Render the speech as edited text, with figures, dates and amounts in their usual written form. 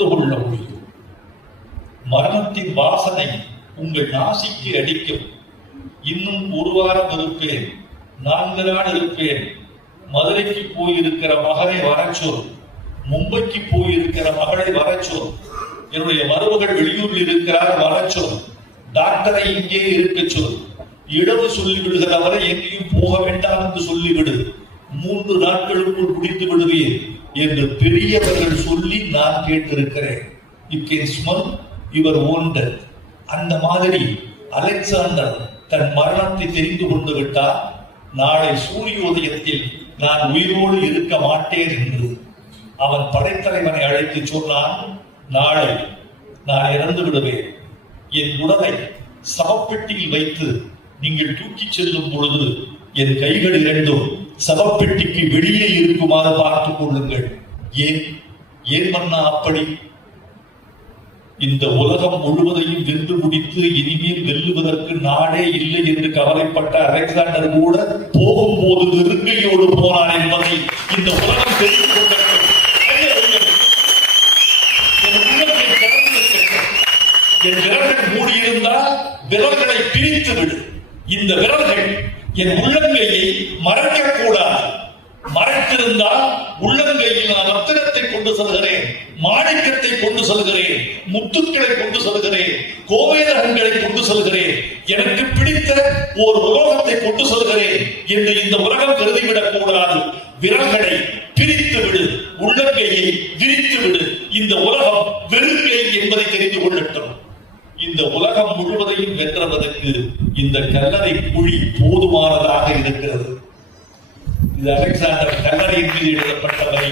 கொள்ள முடியும். மரணத்தின் வாசனை உங்கள் நாசிக்கு அடிக்கும். இன்னும் ஒரு வாரம் இருப்பேன், 4 நாள் இருப்பேன். மதுரைக்கு போயிருக்கிற மகனை வரச்சொல், மும்பைக்கு போயிருக்கிற மகளை வரச்சொல், என்னுடைய மருமகள் வெளியூரில் இருக்கிறார் வரச்சொல், டாக்டரை இங்கே இருக்க சொல், இடவு சொல்லிவிடுகிறவரை எங்கேயும் போக வேண்டாம் என்று சொல்லிவிடு, 3 நாட்களுக்குள் முடித்து விடுவேன் என்று பெரியவர்கள் சொல்லி நான் கேட்டிருக்கிறேன். You can smell your own death. அந்த மாதிரி அலெக்சாண்டர் தன் மரணத்தை தெரிந்து கொண்டு விட்டார். நாளை சூரியோதயத்தில் நான் உயிரோடு இருக்க மாட்டேன் என்று அவன் படைத்தலைவனை அழைத்து சொன்னான். நாளை நான் இறந்து விடுவேன். என் உடலை சவப்பெட்டியில் வைத்து நீங்கள் தூக்கி செல்லும் பொழுது என் கைகள் 2 சவப்பெட்டிக்கு வெளியே இருக்குமாறு பார்த்துக் கொள்ளுங்கள். ஏன் மன்னா அப்படி? இந்த உலகம் முழுவதையும் வென்று முடித்து இனிமேல் வெல்லுவதற்கு நாடே இல்லை என்று கவலைப்பட்ட அலெக்சாண்டர் கூட போகும்போது நெருங்கையோடு போனான் என்பதை இந்த உலகம் தெரிந்து கொண்டது. என் விரல்கள் மூடியிருந்தால் விரல்களை பிரித்து விடு. இந்த விரல்கள் என் உள்ளங்கையை மறைக்க கூடாது. மறைத்திருந்தால் உள்ளங்கையில் நான் ரத்தினத்தை கொண்டு செல்கிறேன், மாணிக்கத்தை கொண்டு செல்கிறேன், முத்துக்களை கொண்டு செல்கிறேன், கோவேதகங்களை கொண்டு செல்கிறேன், எனக்கு பிடித்த ஒரு உலோகத்தை கொண்டு செல்கிறேன் என்று இந்த உலகம் கருதிவிடக் கூடாது. விரல்களை பிரித்து விடு, உள்ளங்கையை விரித்து விடு. இந்த உலகம் வெறுங்கை என்பதை தெரிந்து கொள்ளட்டும். இந்த உலகம் முழுவதையும் வென்றதற்கு இந்த கல்லறை குழி போதுமானதாக இருக்கிறது. இது அலெக்சாண்டர் கல்லறையின் மீது எழுதப்பட்டவை.